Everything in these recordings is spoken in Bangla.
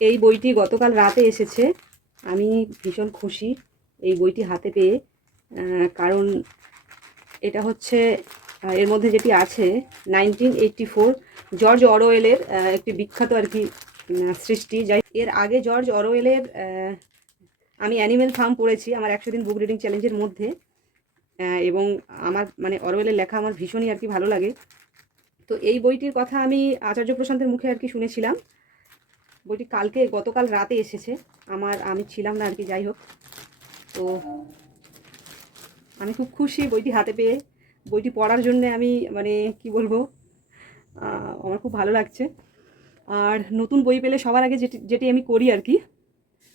এই বইটি গতকাল রাতে এসেছে। আমি ভীষণ খুশি এই বইটি হাতে পেয়ে। কারণ এটা হচ্ছে এর মধ্যে যেটি আছে 1984 জর্জ অরওয়েলের একটি বিখ্যাত আর কি সৃষ্টি। যাই এর আগে জর্জ অরওয়েলের আমি অ্যানিমেল ফার্ম পড়েছি আমার 100 দিন বুক রিডিং চ্যালেঞ্জের মধ্যে। এবং আমার মানে অরওয়েলের লেখা আমার ভীষণই আর কি ভালো লাগে। তো এই বইটির কথা আমি আচার্য প্রশান্তের মুখে আর কি শুনেছিলাম। বইটি গতকাল রাতে এসেছে। আমি ছিলাম না আর কি, যাই হোক। তো আমি খুব খুশি বইটি হাতে পেয়ে। বইটি পড়ার জন্যে আমি মানে কি বলবো, আমার খুব ভালো লাগছে। আর নতুন বই পেলে সবার আগে যেটি যেটি আমি করি আর কি,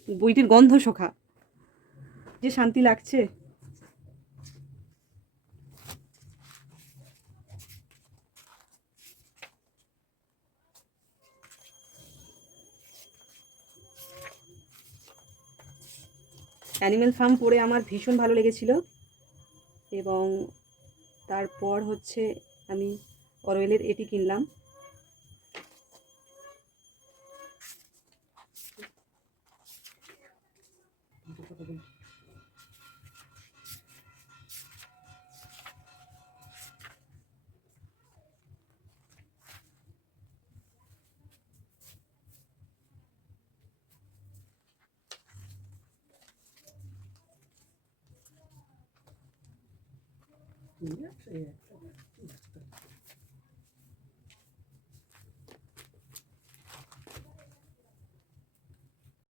বইটির গন্ধ শোকা, যে শান্তি লাগছে। অ্যানিমেল ফার্ম পড়ে আমার ভীষণ ভালো লেগেছিল। এবং তারপর হচ্ছে আমি অরওয়েলের এটি কিনলাম।